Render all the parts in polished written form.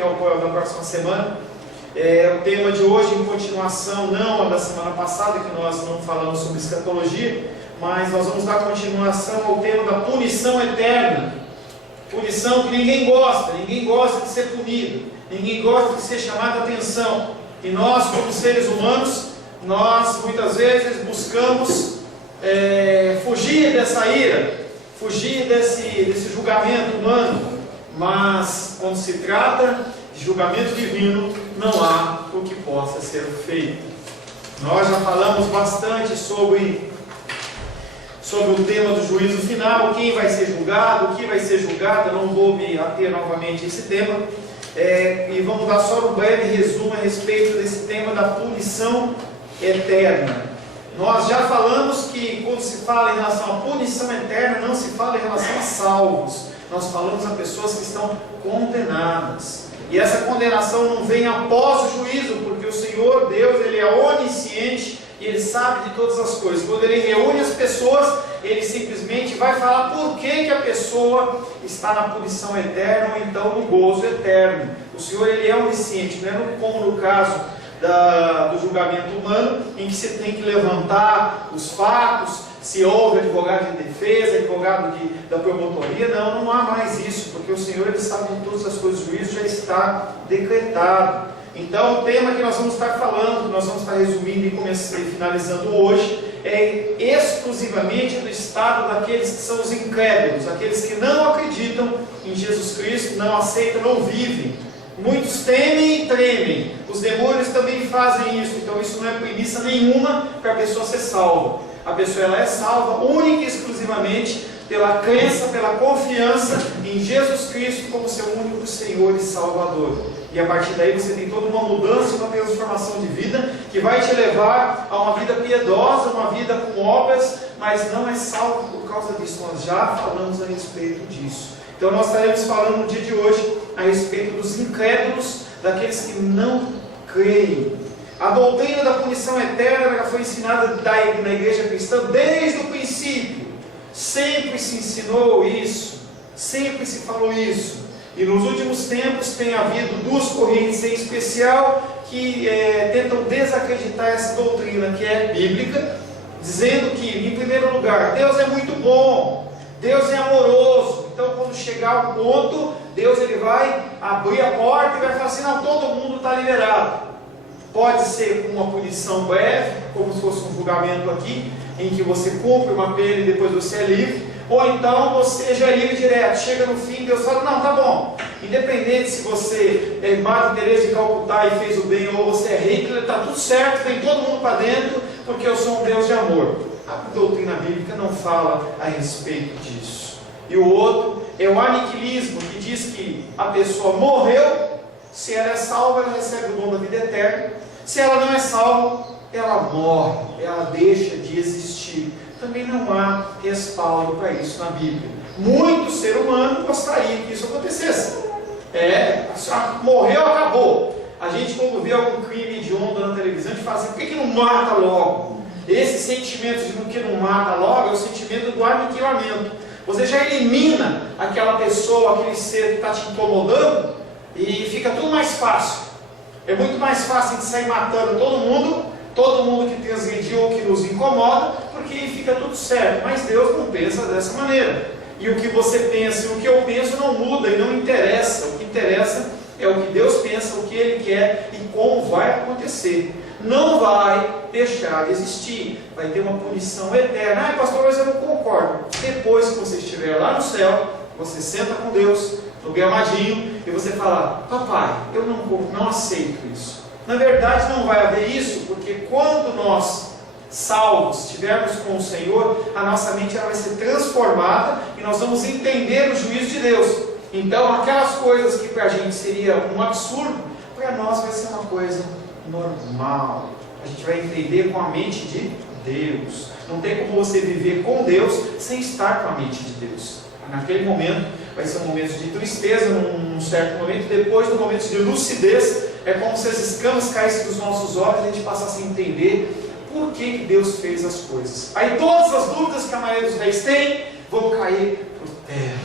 que é o da próxima semana. O tema de hoje, em continuação, não a da semana passada, que nós não falamos sobre escatologia, mas nós vamos dar continuação ao tema da punição eterna. Punição que ninguém gosta de ser punido, ninguém gosta de ser chamado a atenção. E nós, como seres humanos, nós muitas vezes buscamos fugir dessa ira, fugir desse julgamento humano, mas quando se trata de julgamento divino, não há o que possa ser feito. Nós já falamos bastante sobre o tema do juízo final, quem vai ser julgado, o que vai ser julgado. Eu não vou me ater novamente a esse tema, e vamos dar só um breve resumo a respeito desse tema da punição eterna. Nós já falamos que quando se fala em relação à punição eterna, não se fala em relação a salvos, nós falamos a pessoas que estão condenadas. E essa condenação não vem após o juízo, porque o Senhor Deus, Ele é onisciente e Ele sabe de todas as coisas. Quando Ele reúne as pessoas, Ele simplesmente vai falar por que a pessoa está na punição eterna ou então no gozo eterno. O Senhor, Ele é onisciente, não é como no caso do julgamento humano, em que você tem que levantar os fatos, se houve advogado de defesa, advogado da promotoria. Não há mais isso, porque o Senhor, Ele sabe de todas as coisas, o juízo já está decretado. Então o tema que nós vamos estar falando, que nós vamos estar resumindo e finalizando hoje, é exclusivamente do estado daqueles que são os incrédulos, aqueles que não acreditam em Jesus Cristo, não aceitam, não vivem. Muitos temem e tremem, os demônios também fazem isso, então isso não é premissa nenhuma para a pessoa ser salva. A pessoa ela é salva única e exclusivamente pela crença, pela confiança em Jesus Cristo como seu único Senhor e Salvador. E a partir daí você tem toda uma mudança, uma transformação de vida que vai te levar a uma vida piedosa, uma vida com obras, mas não é salvo por causa disso. Nós já falamos a respeito disso. Então nós estaremos falando no dia de hoje a respeito dos incrédulos, daqueles que não creem. A doutrina da punição eterna já foi ensinada na igreja cristã desde o princípio. Sempre se ensinou isso, sempre se falou isso. E nos últimos tempos tem havido duas correntes em especial que tentam desacreditar essa doutrina que é bíblica, dizendo que, em primeiro lugar, Deus é muito bom, Deus é amoroso. Então quando chegar o ponto, Deus ele vai abrir a porta e vai falar assim: não, todo mundo está liberado. Pode ser com uma punição breve, como se fosse um julgamento aqui, em que você cumpre uma pena e depois você é livre, ou então você já é livre direto. Chega no fim, Deus fala: não, tá bom, independente se você é Madre Teresa de Calcutá e fez o bem, ou você é Hitler, está tudo certo, vem todo mundo para dentro, porque eu sou um Deus de amor. A doutrina bíblica não fala a respeito disso. E o outro é o aniquilismo, que diz que a pessoa morreu, se ela é salva, ela recebe o dom da vida eterna. Se ela não é salva, ela morre, ela deixa de existir. Também não há respaldo para isso na Bíblia. Muito ser humano gostaria que isso acontecesse. Morreu, acabou. A gente, quando vê algum crime hediondo na televisão, a gente fala assim: por que não mata logo? Esse sentimento de que não mata logo é o sentimento do aniquilamento. Você já elimina aquela pessoa, aquele ser que está te incomodando, e fica tudo mais fácil. É muito mais fácil de sair matando todo mundo que transgrediu ou que nos incomoda, porque fica tudo certo. Mas Deus não pensa dessa maneira. E o que você pensa e o que eu penso não muda e não interessa. O que interessa é o que Deus pensa, o que Ele quer e como vai acontecer. Não vai deixar de existir. Vai ter uma punição eterna. Pastor, mas eu não concordo. Depois que você estiver lá no céu, você senta com Deus no gramadinho e você fala: papai, eu não aceito isso. Na verdade não vai haver isso, porque quando nós salvos estivermos com o Senhor, a nossa mente ela vai ser transformada e nós vamos entender o juízo de Deus. Então aquelas coisas que para a gente seria um absurdo, para nós vai ser uma coisa normal. A gente vai entender com a mente de Deus. Não tem como você viver com Deus sem estar com a mente de Deus. Naquele momento vai ser um momento de tristeza, num certo momento. Depois, no momento de lucidez, é como se as escamas caíssem dos nossos olhos e a gente passasse a entender por que Deus fez as coisas. Aí todas as dúvidas que a maioria dos reis tem vão cair por terra.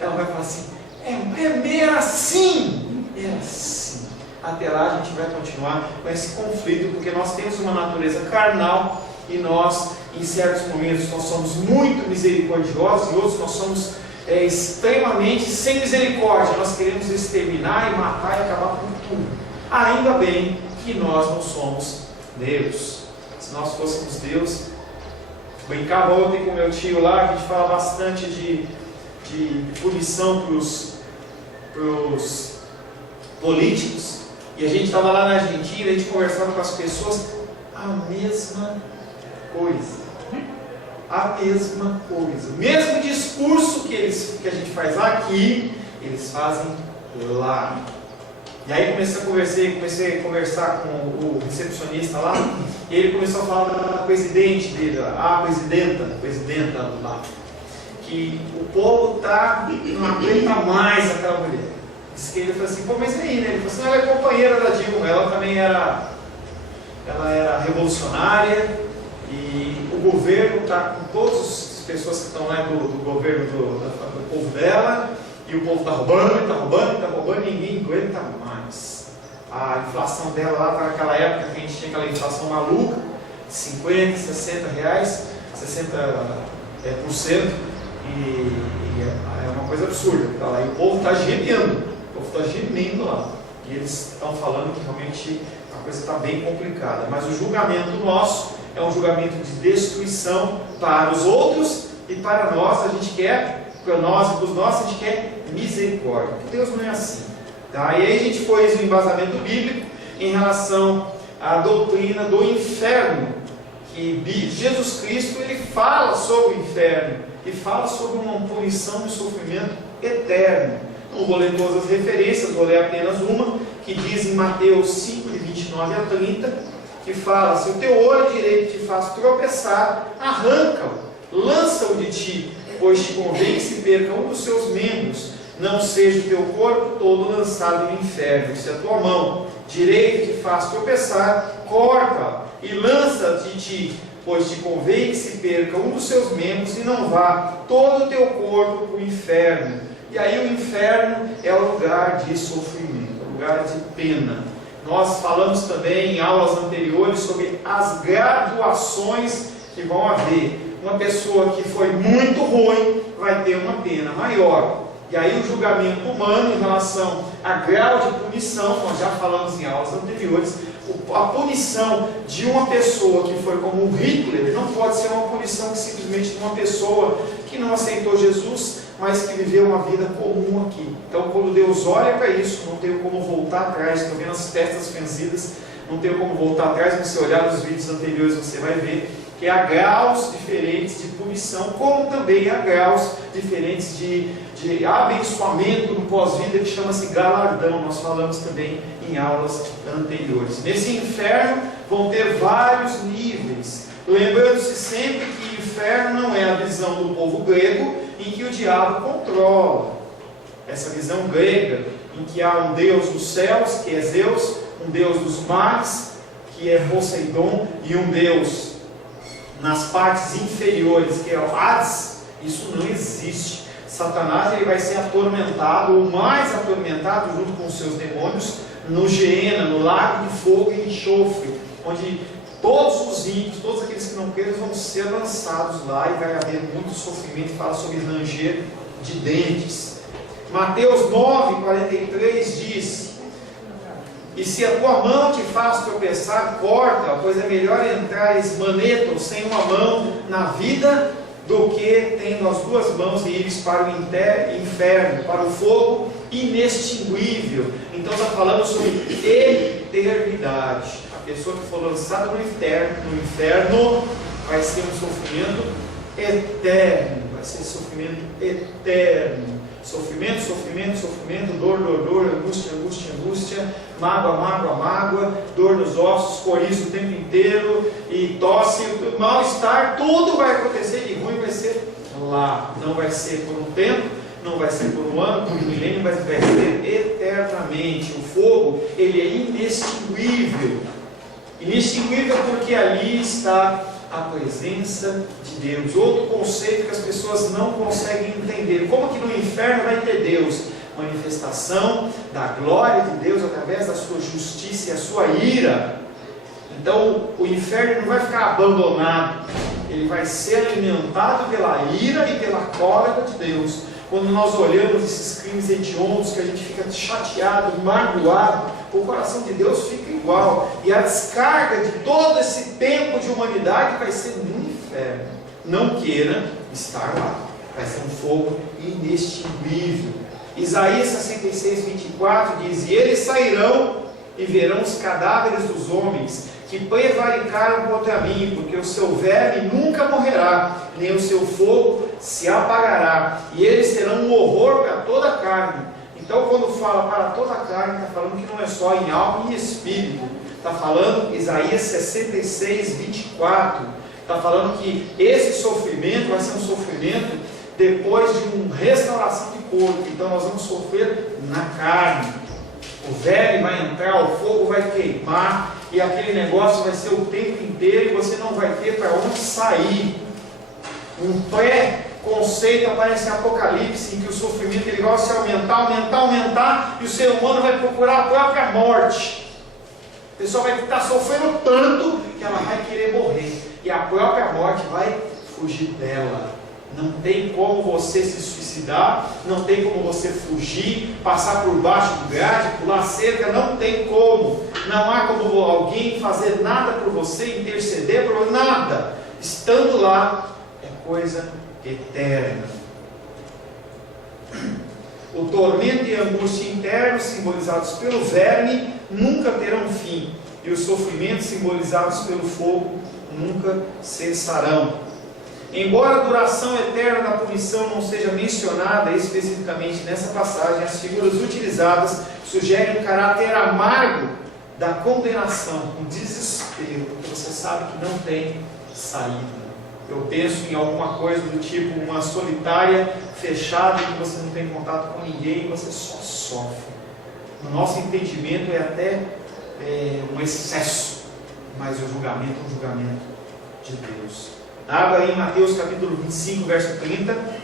Ela vai falar assim: é meio assim. é assim. Até lá a gente vai continuar com esse conflito, porque nós temos uma natureza carnal e nós, em certos momentos, nós somos muito misericordiosos e outros nós somos extremamente sem misericórdia. Nós queremos exterminar e matar e acabar com tudo. Ainda bem que nós não somos Deus. Se nós fôssemos Deus, brincava ontem com meu tio lá, a gente fala bastante de punição para os políticos, e a gente estava lá na Argentina, a gente conversava com as pessoas, a mesma coisa, o mesmo discurso que a gente faz aqui, eles fazem lá. E aí comecei a conversar com o recepcionista lá, e ele começou a falar da presidente dele, a presidenta lá, que o povo não aguenta mais aquela mulher. Diz que ele falou assim, pô, mas e aí, né? Ele falou assim, ela é companheira da Dilma, ela também ela era revolucionária, e o governo está com todas as pessoas que estão lá do governo do povo dela, e o povo está roubando, ninguém aguenta mais. A inflação dela lá está naquela época que a gente tinha aquela inflação maluca, de 50, 60 reais, 60%, e é uma coisa absurda. Tá lá, e o povo está gemendo lá. E eles estão falando que realmente a coisa está bem complicada. Mas o julgamento nosso é um julgamento de destruição para os outros e para nós. A gente quer, para nós e para os nossos, a gente quer misericórdia. Porque Deus não é assim. Tá? E aí a gente pôs o embasamento bíblico em relação à doutrina do inferno. Que Jesus Cristo ele fala sobre o inferno e fala sobre uma punição e sofrimento eterno. Não vou ler todas as referências, vou ler apenas uma, que diz em Mateus 5, de 29 a 30, que fala, se o teu olho direito te faz tropeçar, arranca-o, lança-o de ti, pois te convém que se perca um dos seus membros, não seja o teu corpo todo lançado no inferno. Se a tua mão direita te faz tropeçar, corta-a e lança de ti, pois te convém que se perca um dos seus membros e não vá todo o teu corpo para o inferno. E aí o inferno é o lugar de sofrimento, o lugar de pena. Nós falamos também em aulas anteriores sobre as graduações que vão haver. Uma pessoa que foi muito ruim vai ter uma pena maior. E aí o julgamento humano em relação a grau de punição, nós já falamos em aulas anteriores, a punição de uma pessoa que foi como um Hitler não pode ser uma punição que simplesmente de uma pessoa que não aceitou Jesus, mas que viveu uma vida comum aqui. Então quando Deus olha para isso, não tem como voltar atrás. Estou vendo as testas fenzidas, não tem como voltar atrás. Se você olhar nos vídeos anteriores, você vai ver que há graus diferentes de punição, como também há graus diferentes de abençoamento no pós-vida, que chama-se galardão. Nós falamos também em aulas anteriores. Nesse inferno vão ter vários níveis, lembrando-se sempre que o inferno não é a visão do povo grego em que o diabo controla. Essa visão grega em que há um Deus dos céus, que é Zeus, um Deus dos mares, que é Poseidon, e um Deus nas partes inferiores, que é o Hades, isso não existe. Satanás ele vai ser atormentado, ou mais atormentado, junto com os seus demônios, no Geena, no lago de fogo e enxofre, onde todos os ímpios, todos aqueles que não creem, vão ser lançados lá, e vai haver muito sofrimento. Fala sobre ranger de dentes. Mateus 9:43 diz: e se a tua mão te faz tropeçar, corta, pois é melhor entrares maneta ou sem uma mão na vida, do que tendo as duas mãos e ires para o inferno, para o fogo inextinguível. Então está falando sobre eternidade. A pessoa que for lançada no inferno vai ser um sofrimento eterno. Vai ser sofrimento eterno. Sofrimento, dor, angústia, mágoa, dor nos ossos, coriza o tempo inteiro, e tosse, mal-estar, tudo vai acontecer de ruim, vai ser lá. Não vai ser por um tempo, não vai ser por um ano, por um milênio, mas vai ser eternamente. O fogo, ele é inextinguível. Inextinguível porque ali está a presença de Deus. Outro conceito que as pessoas não conseguem entender: como que no inferno vai ter Deus? manifestação da glória de Deus através da sua justiça e a sua ira. Então o inferno não vai ficar abandonado, ele vai ser alimentado pela ira e pela cólera de Deus. Quando nós olhamos esses crimes hediondos, que a gente fica chateado, magoado, o coração de Deus fica igual. E a descarga de todo esse tempo de humanidade vai ser no inferno. Não queira estar lá. Vai ser um fogo inextinguível. Isaías 66, 24 diz: e eles sairão e verão os cadáveres dos homens que prevaricaram contra mim, porque o seu verme nunca morrerá, nem o seu fogo se apagará, e eles terão um horror para toda a carne. Então, quando fala para toda a carne, está falando que não é só em alma e espírito. Está falando, Isaías 66, 24, está falando que esse sofrimento vai ser um sofrimento depois de uma restauração de corpo. Então nós vamos sofrer na carne. O verme vai entrar, o fogo vai queimar, e aquele negócio vai ser o tempo inteiro, e você não vai ter para onde sair. Um pré-conceito aparece em Apocalipse, em que o sofrimento ele vai se aumentar, e o ser humano vai procurar a própria morte. A pessoa vai estar sofrendo tanto que ela vai querer morrer, e a própria morte vai fugir dela. Não tem como você se suicidar, não tem como você fugir, passar por baixo do grade, pular cerca, não tem como. Não há como alguém fazer nada por você, interceder por você, nada. Estando lá, é coisa eterna. O tormento e a angústia internos, simbolizados pelo verme, nunca terão fim, e os sofrimentos simbolizados pelo fogo nunca cessarão. Embora a duração eterna da punição não seja mencionada especificamente nessa passagem, as figuras utilizadas sugerem um caráter amargo da condenação, um desespero, porque você sabe que não tem saída. Eu penso em alguma coisa do tipo uma solitária fechada, que você não tem contato com ninguém, você só sofre. No nosso entendimento é até um excesso, mas o julgamento é um julgamento de Deus. Abra aí em Mateus capítulo 25, verso 30.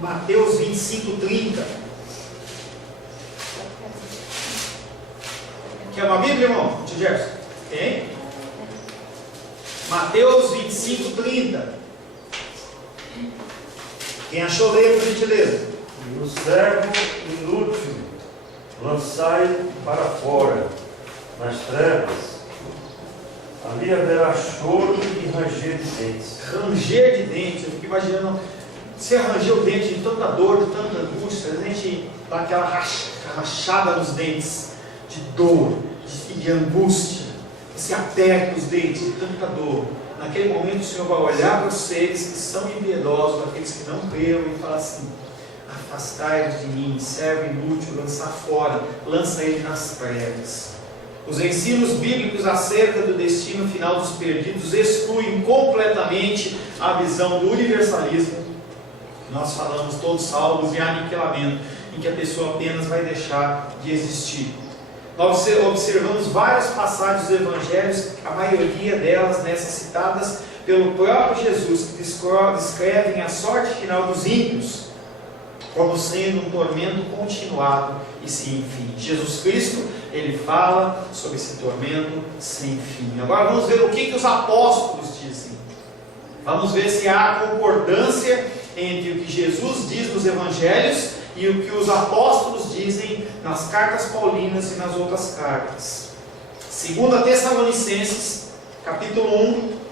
Mateus 25, 30. Quer uma Bíblia, irmão? Tio Gerson? Tem? Mateus 25, 30. Quem achou, leia por gentileza. E o servo inútil lançai para fora, nas trevas, ali haverá choro e ranger de dentes. Ranger de dentes, eu fico imaginando, você ranger o dente de tanta dor, de tanta angústia, a gente dá aquela rachada nos dentes, de dor, de angústia, você aperta os dentes de tanta dor. Naquele momento o Senhor vai olhar para os seres que são impiedosos, para aqueles que não creram, e falar assim: afastai-vos de mim, servo inútil, lançar fora, lança ele nas trevas. Os ensinos bíblicos acerca do destino final dos perdidos excluem completamente a visão do universalismo. Nós falamos todos salvos e aniquilamento, em que a pessoa apenas vai deixar de existir. Nós observamos várias passagens dos evangelhos, a maioria delas nessas citadas pelo próprio Jesus, que descrevem a sorte final dos ímpios como sendo um tormento continuado e sem fim. Jesus Cristo, ele fala sobre esse tormento sem fim. Agora vamos ver o que os apóstolos dizem. Vamos ver se há concordância entre o que Jesus diz nos evangelhos e o que os apóstolos dizem nas cartas paulinas e nas outras cartas. 2 Tessalonicenses, capítulo 1.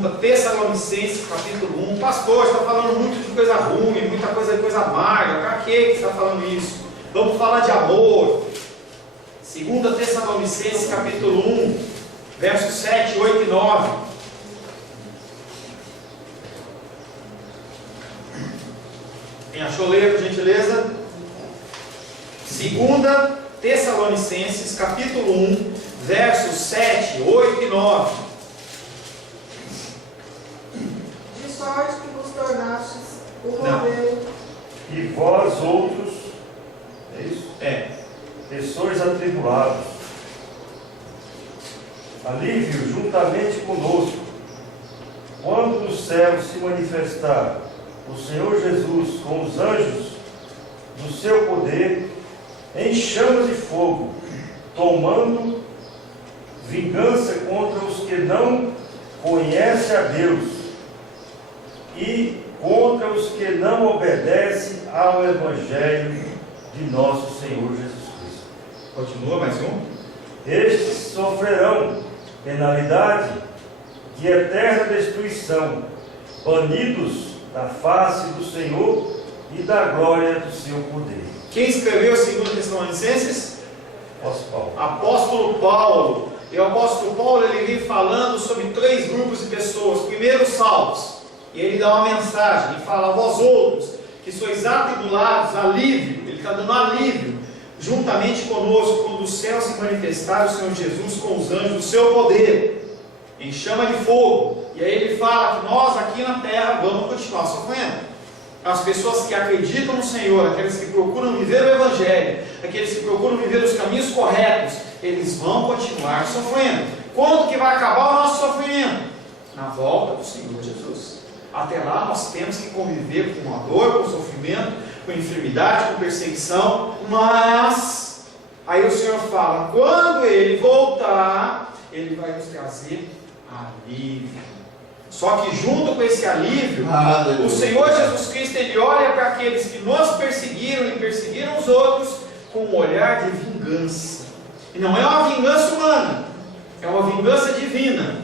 2 Tessalonicenses, capítulo 1. Pastor, está falando muito de coisa ruim, muita coisa amarga. Para que está falando isso? Vamos falar de amor. 2 Tessalonicenses, capítulo 1, versos 7, 8 e 9. Quem achou, leia por gentileza. 2 Tessalonicenses, capítulo 1, versos 7, 8 e 9. De sorte que vos tornastes o modelo. E vós outros, é isso? É. Sois atribulados. Alívio juntamente conosco, quando do céu se manifestar o Senhor Jesus com os anjos do seu poder, em chamas de fogo, tomando vingança contra os que não conhecem a Deus e contra os que não obedecem ao Evangelho de nosso Senhor Jesus Cristo. Continua mais um. Estes sofrerão penalidade de eterna destruição, banidos da face do Senhor e da glória do seu poder. Quem escreveu 2 Tessalonicenses? Apóstolo Paulo. Apóstolo Paulo. E o apóstolo Paulo, ele vem falando sobre 3 grupos de pessoas. Primeiro, os salvos. E ele dá uma mensagem e fala: vós outros, que sois atribulados, alívio. Ele está dando alívio, juntamente conosco, quando do céu se manifestar o Senhor Jesus com os anjos do seu poder, em chama de fogo. E aí ele fala que nós aqui na terra vamos continuar sofrendo. As pessoas que acreditam no Senhor, aqueles que procuram viver o Evangelho, aqueles que procuram viver os caminhos corretos, eles vão continuar sofrendo. Quando que vai acabar o nosso sofrimento? Na volta do Senhor Jesus. Até lá nós temos que conviver com a dor, com o sofrimento, com enfermidade, com perseguição, mas aí o Senhor fala, quando Ele voltar, Ele vai nos trazer alívio. Só que junto com esse alívio, o Senhor Jesus Cristo, Ele olha para aqueles que nos perseguiram e perseguiram os outros com um olhar de vingança. E não é uma vingança humana, é uma vingança divina.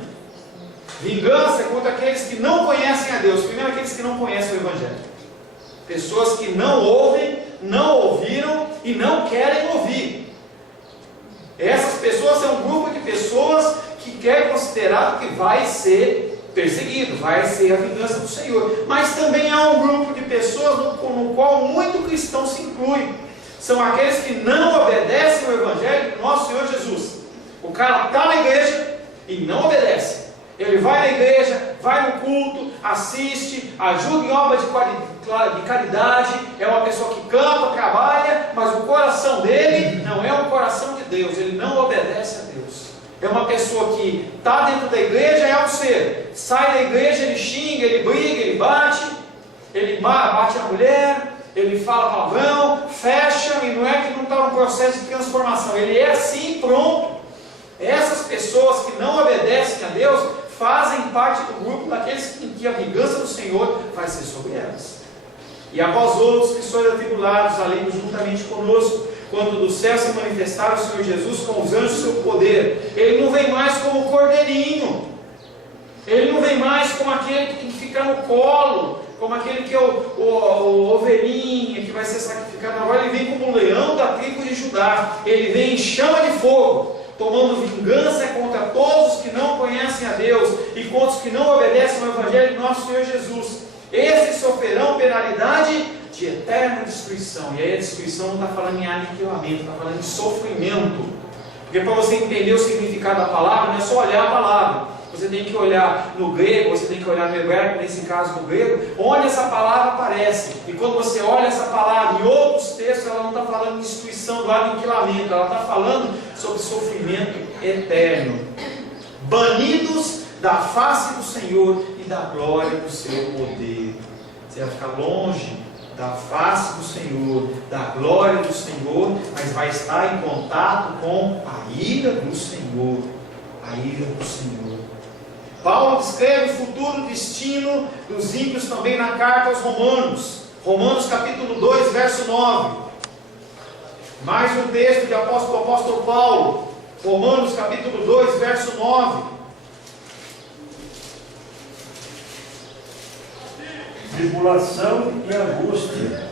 Vingança contra aqueles que não conhecem a Deus. Primeiro, aqueles que não conhecem o Evangelho. Pessoas que não ouvem, não ouviram e não querem ouvir. Essas pessoas são um grupo de pessoas que quer considerar que vai ser perseguido, vai ser a vingança do Senhor. Mas também há um grupo de pessoas no qual muito cristão se inclui. São aqueles que não obedecem ao Evangelho do nosso Senhor Jesus. O cara está na igreja e não obedece. Ele vai na igreja, vai no culto, assiste, ajuda em obra de caridade, é uma pessoa que canta, trabalha, mas o coração dele não é um coração de Deus, ele não obedece a Deus. É uma pessoa que está dentro da igreja, é um ser, sai da igreja, ele xinga, ele briga, ele bate a mulher, ele fala palavrão, fecha, e não é que não está num processo de transformação, ele é assim pronto. Essas pessoas que não obedecem a Deus fazem parte do grupo daqueles em que a vingança do Senhor vai ser sobre elas. E após outros que sois atribulados, além juntamente conosco, quando do céu se manifestar o Senhor Jesus com os anjos do seu poder, Ele não vem mais como cordeirinho, Ele não vem mais como aquele que tem que ficar no colo, como aquele que é o ovelhinha que vai ser sacrificado. Agora Ele vem como o leão da tribo de Judá, Ele vem em chama de fogo, tomando vingança contra todos os que não conhecem a Deus e contra os que não obedecem ao Evangelho de nosso Senhor Jesus. Esses sofrerão penalidade de eterna destruição. E aí a destruição não está falando em aniquilamento, está falando em sofrimento. Porque para você entender o significado da palavra, não é só olhar a palavra. Você tem que olhar no grego, você tem que olhar no hebraico, nesse caso no grego, onde essa palavra aparece. E quando você olha essa palavra em outros textos, ela não está falando de destruição do aniquilamento, ela está falando sobre sofrimento eterno. Banidos da face do Senhor e da glória do seu poder. Você vai ficar longe da face do Senhor, da glória do Senhor, mas vai estar em contato com a ira do Senhor. A ira do Senhor. Paulo descreve o futuro destino dos ímpios também na carta aos Romanos. Romanos capítulo 2, verso 9. Mais um texto do apóstolo Paulo. Romanos capítulo 2, verso 9. Tribulação e angústia.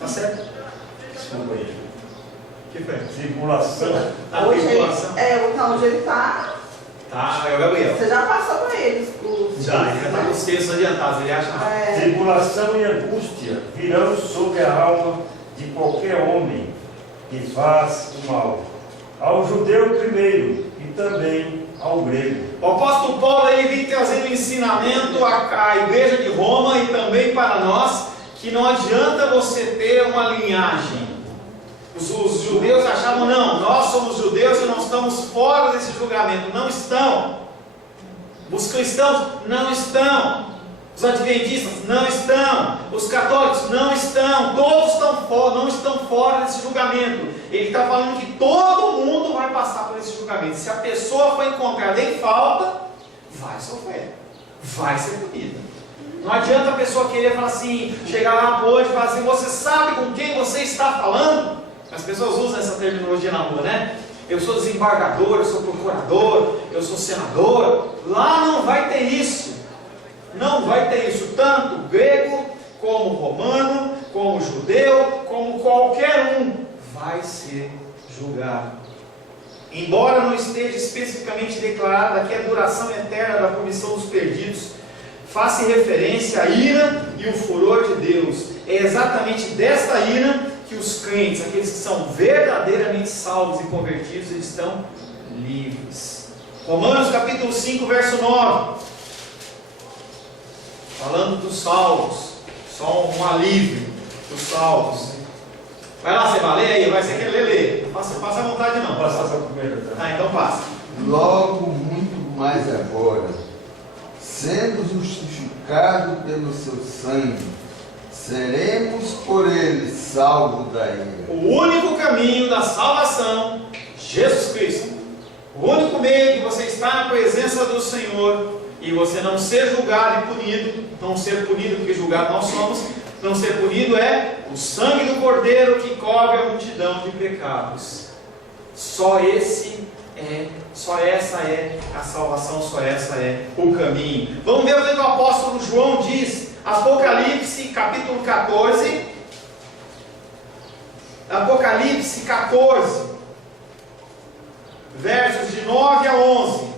Tá certo? Desculpa aí. Que foi? Tribulação. A Hoje, tribulação. então, onde ele está, Tá, é o Gabriel. você já passou para eles. Já, ele já está com os textos adiantados, ele acha. Tribulação e angústia virão sobre a alma de qualquer homem que faz o mal. Ao judeu primeiro e também ao grego. O apóstolo Paulo aí vem trazendo um ensinamento à igreja de Roma e também para nós, que não adianta você ter uma linhagem. Os judeus achavam, não, nós somos judeus e não estamos fora desse julgamento. Não estão. Os cristãos não estão. Os adventistas não estão. Os católicos não estão. Todos estão fora, não estão fora desse julgamento. Ele está falando que todo mundo vai passar por esse julgamento. Se a pessoa for encontrada em falta, vai sofrer, vai ser punida. Não adianta a pessoa querer falar assim, chegar lá na noite e falar assim, você sabe com quem você está falando? As pessoas usam essa terminologia na rua, né? Eu sou desembargador, eu sou procurador, eu sou senador. Lá não vai ter isso. Não vai ter isso. Tanto grego, como romano, como judeu, como qualquer um vai ser julgado. Embora não esteja especificamente declarada aqui a duração eterna da punição dos perdidos, faça referência à ira e o furor de Deus. É exatamente desta ira que os crentes, aqueles que são verdadeiramente salvos e convertidos, eles estão livres. Romanos capítulo 5, verso 9. Falando dos salvos, só um alívio dos salvos. Vai lá, Seba, lê aí, vai ser que ler. Passa à vontade não. Passar essa primeira. Então passa. Logo, muito mais agora, sendo justificado pelo seu sangue, seremos por ele salvos da ira. O único caminho da salvação, Jesus Cristo. O único meio de você estar na presença do Senhor e você não ser julgado e punido, não ser punido porque julgado nós somos, não ser punido é o sangue do Cordeiro que cobre a multidão de pecados. Só essa é a salvação, só essa é o caminho. Vamos ver o que o apóstolo João diz, Apocalipse capítulo 14. Apocalipse 14, versos de 9 a 11.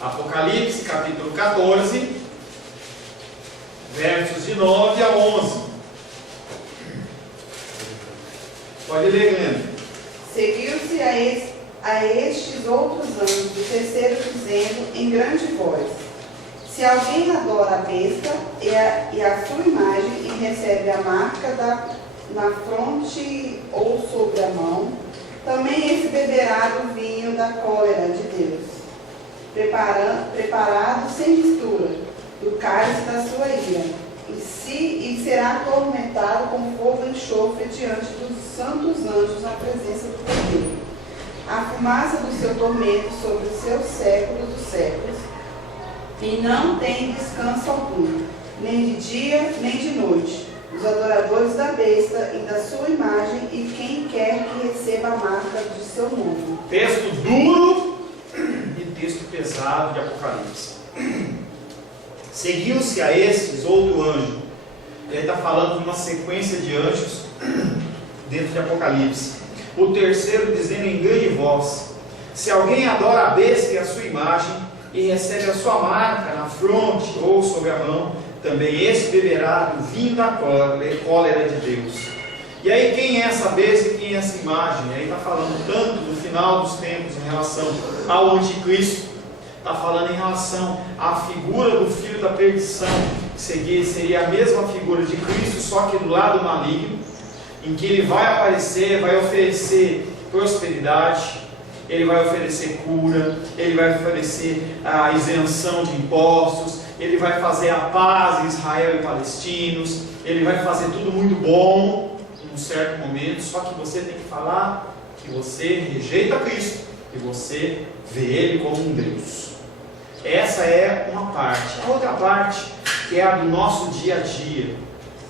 Apocalipse capítulo 14, versos de 9 a 11. Pode ler, Glenda. Seguiu-se a estes outros anjos, o terceiro dizendo em grande voz: se alguém adora a besta e a sua imagem e recebe a marca na fronte ou sobre a mão, também esse beberá do vinho da cólera de Deus, preparado sem mistura, do cálice da sua ira, e será atormentado com fogo e enxofre diante dos santos anjos na presença do Cordeiro. A fumaça do seu tormento sobre os seus séculos dos séculos, e não tem descanso algum, nem de dia, nem de noite, os adoradores da besta e da sua imagem, e quem quer que receba a marca de seu nome. Texto duro e texto pesado de Apocalipse. Seguiu-se a estes outro anjo. Ele está falando de uma sequência de anjos dentro de Apocalipse. O terceiro dizendo em grande voz: se alguém adora a besta e a sua imagem, e recebe a sua marca na fronte ou sobre a mão, também esse beberá do vinho da cólera de Deus. E aí, quem é essa besta e quem é essa imagem? Aí está falando tanto do final dos tempos em relação ao anticristo, está falando em relação à figura do filho da perdição, que seria a mesma figura de Cristo, só que do lado maligno, em que ele vai aparecer, vai oferecer prosperidade, ele vai oferecer cura, ele vai oferecer a isenção de impostos, ele vai fazer a paz em Israel e palestinos, ele vai fazer tudo muito bom em um certo momento, só que você tem que falar que você rejeita Cristo e você vê Ele como um Deus. Essa é uma parte. A outra parte, que é a do nosso dia a dia,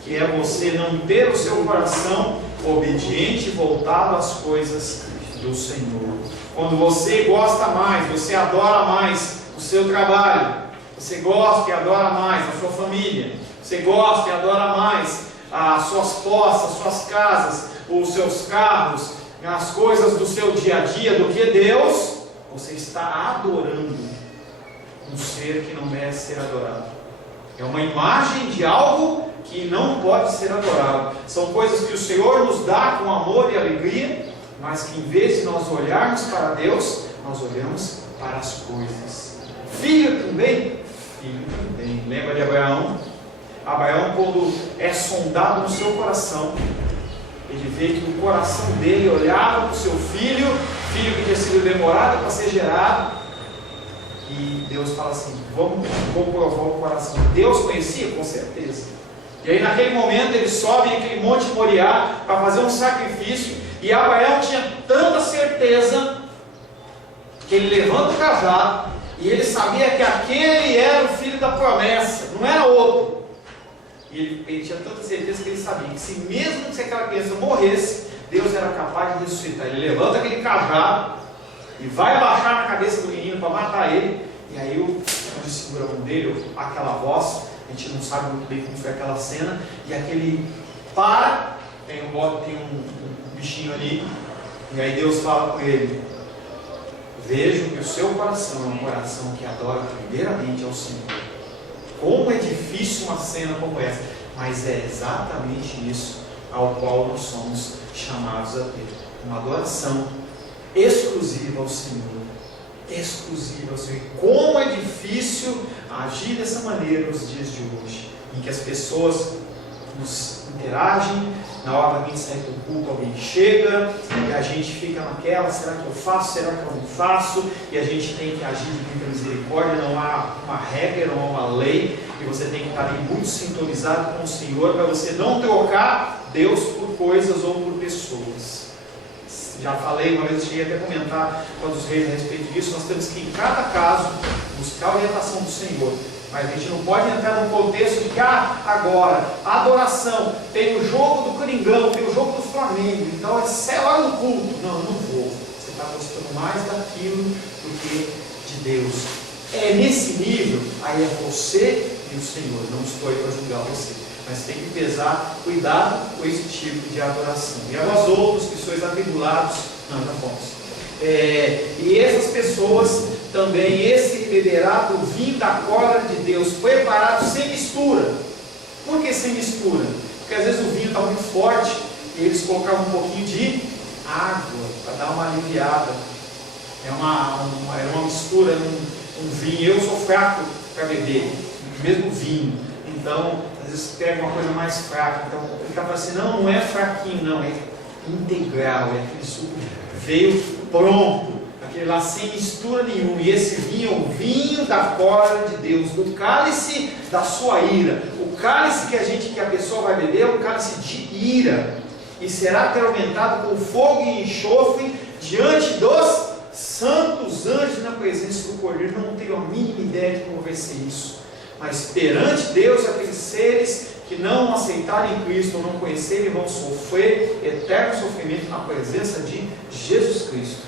que é você não ter o seu coração obediente e voltado às coisas do Senhor. Quando você gosta mais, você adora mais o seu trabalho, você gosta e adora mais a sua família, você gosta e adora mais as suas posses, as suas casas, os seus carros, as coisas do seu dia a dia do que Deus, você está adorando um ser que não merece ser adorado. É uma imagem de algo que não pode ser adorado. São coisas que o Senhor nos dá com amor e alegria, mas que em vez de nós olharmos para Deus, nós olhamos para as coisas. Filho também? Filho também. Lembra de Abraão? Abraão, quando é sondado no seu coração, ele vê que o coração dele olhava para o seu filho que tinha sido demorado para ser gerado, E Deus fala assim, vou provar o coração. Deus conhecia? Com certeza. E aí naquele momento ele sobe aquele monte Moriá para fazer um sacrifício, e Abraão tinha tanta certeza que ele levanta o cajado e ele sabia que aquele era o filho da promessa, não era outro. E ele tinha tanta certeza que ele sabia que se mesmo que aquela criança morresse, Deus era capaz de ressuscitar. Ele levanta aquele cajado e vai abaixar na cabeça do menino para matar ele. E aí o anjo segura a mão dele, aquela voz, a gente não sabe muito bem como foi aquela cena, e aquele tem um bichinho ali, e aí Deus fala com ele: vejo que o seu coração é um coração que adora primeiramente ao Senhor. Como é difícil uma cena como essa, mas é exatamente isso ao qual nós somos chamados a ter, uma adoração exclusiva ao Senhor. Exclusiva ao Senhor. E como é difícil agir dessa maneira nos dias de hoje, em que as pessoas nos interagem, na hora da gente sair do culto alguém chega, e a gente fica naquela, será que eu faço, será que eu não faço, e a gente tem que agir de muita misericórdia, não há uma regra, não há uma lei, e você tem que estar ali muito sintonizado com o Senhor, para você não trocar Deus por coisas ou por pessoas. Já falei, uma vez eu cheguei até a comentar com os reis a respeito disso, nós temos que em cada caso buscar a orientação do Senhor. Mas a gente não pode entrar num contexto de que agora, a adoração, tem o jogo do Coringão, tem o jogo do Flamengo, então é hora do culto. Não, eu não vou. Você está gostando mais daquilo do que de Deus. É nesse nível, aí é você e o Senhor, não estou aí para julgar você. Mas tem que pesar, cuidado com esse tipo de adoração. E a nós outros que sois atribulados, não vamos. E essas pessoas também, esse beberá do vinho da cólera de Deus, preparado sem mistura. Por que sem mistura? Porque às vezes o vinho está muito forte e eles colocavam um pouquinho de água para dar uma aliviada. Era uma mistura, um vinho. Eu sou fraco para beber, mesmo vinho. Então, às vezes pega uma coisa mais fraca. Então, ele está falando assim, não é fraquinho, não, é integral, é aquele suco veio pronto, aquele lá sem mistura nenhuma. E esse vinho é o vinho da cólera de Deus, do cálice da sua ira. O cálice que a pessoa vai beber é um cálice de ira, e será atormentado com fogo e enxofre diante dos santos anjos na presença do Cordeiro. Não tenho a mínima ideia de como vai ser isso, mas perante Deus, aqueles seres que não aceitarem Cristo ou não conhecerem vão sofrer eterno sofrimento na presença de Jesus Cristo.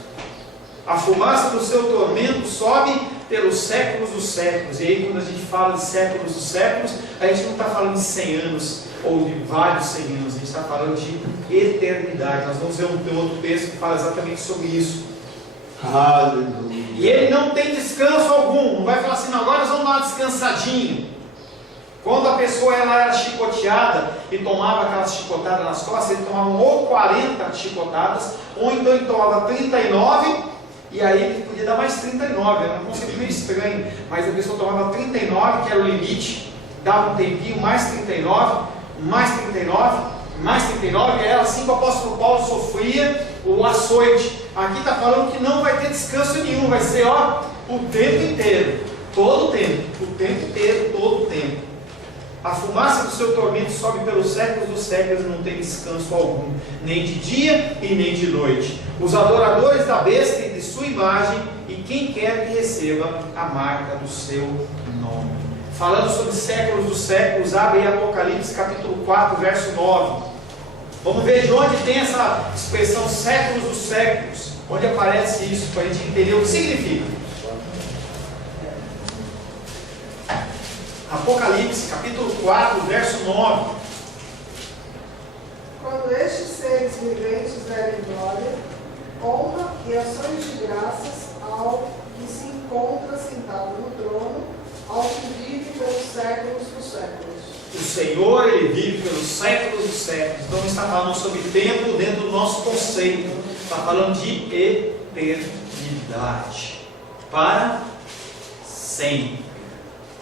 A fumaça do seu tormento sobe pelos séculos dos séculos. E aí, quando a gente fala de séculos dos séculos, a gente não está falando de 100 anos ou de vários 100 anos, a gente está falando de eternidade. Nós vamos ver um outro texto que fala exatamente sobre isso. Aleluia. E ele não tem descanso algum. Não vai falar assim, não, agora nós vamos dar uma descansadinha. Quando a pessoa ela era chicoteada e tomava aquelas chicotadas nas costas, ele tomava ou 40 chicotadas, ou então ele tomava 39, e aí ele podia dar mais 39, era um conceito meio estranho, mas a pessoa tomava 39, que era o limite, dava um tempinho, mais 39, mais 39, mais 39, e era assim que o apóstolo Paulo sofria o açoite. Aqui está falando que não vai ter descanso nenhum, vai ser o tempo inteiro, todo o tempo, o tempo inteiro, todo o tempo. A fumaça do seu tormento sobe pelos séculos dos séculos e não tem descanso algum, nem de dia e nem de noite. Os adoradores da besta e de sua imagem, e quem quer que receba a marca do seu nome. Falando sobre séculos dos séculos, abre aí Apocalipse capítulo 4, verso 9. Vamos ver de onde tem essa expressão séculos dos séculos, onde aparece isso, para a gente entender o que significa. Apocalipse, capítulo 4, verso 9. Quando estes seres viventes derem glória, honra e ações de graças ao que se encontra sentado no trono, ao que vive pelos séculos dos séculos. O Senhor, Ele vive pelos séculos dos séculos. Então, está falando sobre tempo dentro do nosso conceito. Está falando de eternidade. Para sempre.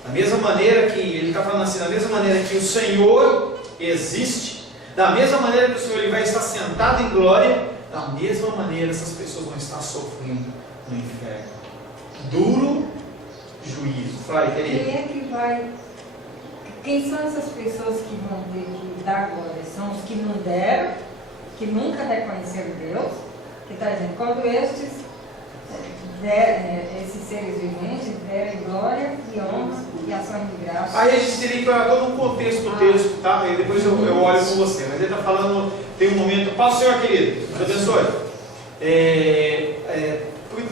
Da mesma maneira que, ele está falando assim, da mesma maneira que o Senhor existe, da mesma maneira que o Senhor ele vai estar sentado em glória, da mesma maneira essas pessoas vão estar sofrendo no inferno. Duro juízo. Fala aí, querido. Quem é que vai... Quem são essas pessoas que vão ter que dar glória? São os que não deram, que nunca reconheceram Deus, que está dizendo, quando esses seres viventes derem glória e honra e ações de graça. Aí a gente teria que olhar todo o contexto do texto, tá? Aí depois eu olho com você. Mas ele está falando, tem um momento. Paz, Senhor querido, Deus abençoe.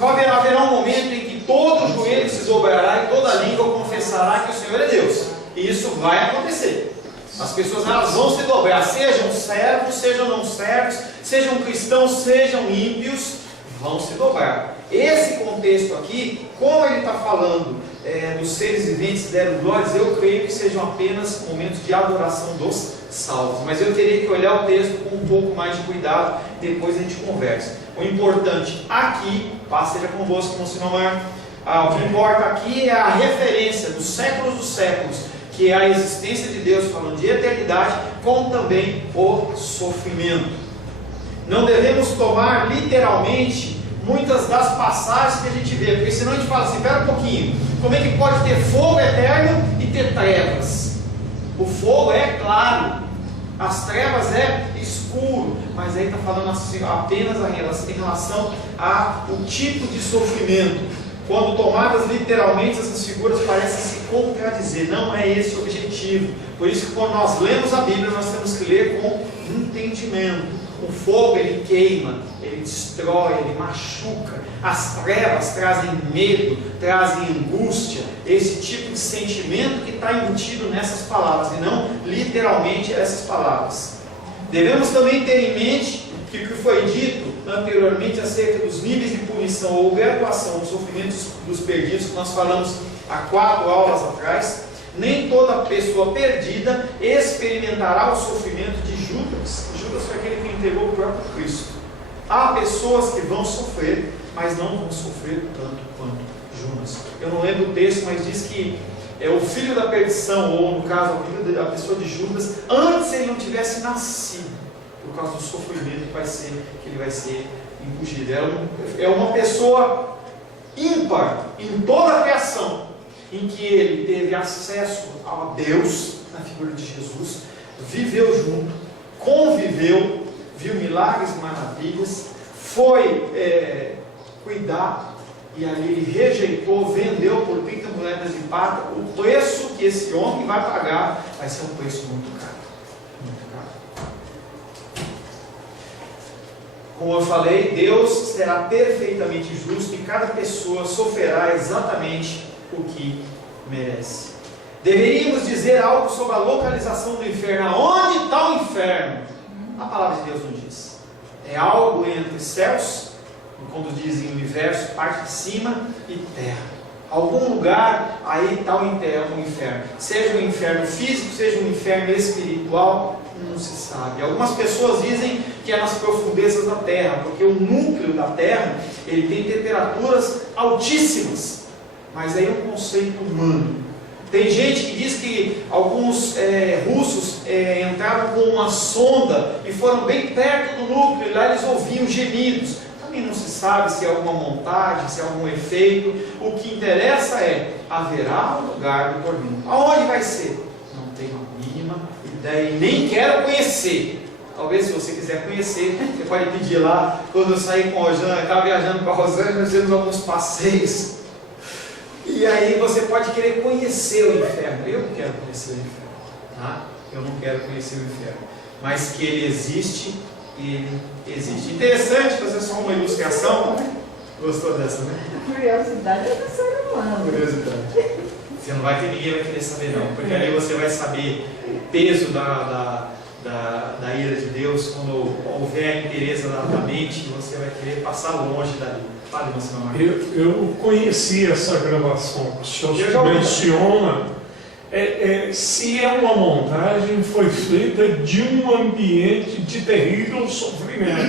Haverá um momento em que todo joelho se dobrará e toda língua confessará que o Senhor é Deus. E isso vai acontecer. As pessoas elas vão se dobrar, sejam servos, sejam não servos, sejam cristãos, sejam ímpios, vão se dobrar. Esse contexto aqui, como ele está falando dos seres viventes que deram glórias, eu creio que sejam apenas momentos de adoração dos salvos. Mas eu teria que olhar o texto com um pouco mais de cuidado, depois a gente conversa. O importante aqui, paz seja convosco, Monsenhor Marco. O que importa aqui é a referência dos séculos, que é a existência de Deus, falando de eternidade, como também o sofrimento. Não devemos tomar literalmente muitas das passagens que a gente vê, porque senão a gente fala assim, espera um pouquinho, como é que pode ter fogo eterno e ter trevas? O fogo é claro, as trevas é escuro, mas aí está falando assim, apenas em relação ao tipo de sofrimento. Quando tomadas literalmente, essas figuras parecem se contradizer. Não é esse o objetivo. Por isso que quando nós lemos a Bíblia, nós temos que ler com entendimento. O fogo, ele queima, ele destrói, ele machuca. As trevas trazem medo, trazem angústia. Esse tipo de sentimento que está embutido nessas palavras, e não literalmente essas palavras. Devemos também ter em mente que o que foi dito anteriormente acerca dos níveis de punição ou graduação dos sofrimentos dos perdidos, que nós falamos há 4 aulas atrás, nem toda pessoa perdida experimentará o sofrimento de Judas. Judas foi aquele que entregou o próprio Cristo. Há pessoas que vão sofrer, mas não vão sofrer tanto quanto Judas. Eu não lembro o texto, mas diz que o filho da perdição, ou no caso, o filho da pessoa de Judas, antes ele não tivesse nascido, por causa do sofrimento que ele vai ser imbuído. É uma pessoa ímpar em toda a criação, em que ele teve acesso a Deus, na figura de Jesus, viveu junto, conviveu, viu milagres e maravilhas, foi cuidar, e ali ele rejeitou, vendeu por 30 moedas de prata. O preço que esse homem vai pagar vai ser um preço muito caro. Muito caro. Como eu falei, Deus será perfeitamente justo e cada pessoa sofrerá exatamente o que merece. Deveríamos dizer algo sobre a localização do inferno. Aonde está o inferno? A palavra de Deus não diz. É algo entre céus, quando dizem universo, parte de cima, e terra. Algum lugar, aí está o inferno. Seja um inferno físico, seja um inferno espiritual, não se sabe. Algumas pessoas dizem que é nas profundezas da terra, porque o núcleo da terra, ele tem temperaturas altíssimas. Mas aí é um conceito humano. Tem gente que diz que alguns russos entraram com uma sonda e foram bem perto do núcleo, e lá eles ouviam gemidos. Também não se sabe se é alguma montagem, se é algum efeito. O que interessa é, haverá um lugar do tormento. Aonde vai ser? Não tenho a mínima ideia e nem quero conhecer. Talvez, se você quiser conhecer, você pode pedir lá. Quando eu saí com a Rosângela, eu estava viajando com a Rosângela, nós fizemos alguns passeios. E aí você pode querer conhecer o inferno. Eu não quero conhecer o inferno, tá? Eu não quero conhecer o inferno. Mas que ele existe, ele existe. Interessante, fazer só uma ilustração. Gostou dessa, né? A curiosidade é do ser humano. Curiosidade. Você não vai ter, ninguém vai querer saber não. Porque ali você vai saber o peso da ira de Deus. Quando houver a inteireza da mente, você vai querer passar longe dali. Fale, eu conheci essa gravação que o senhor menciona. Se é uma montagem, foi feita de um ambiente de terrível sofrimento.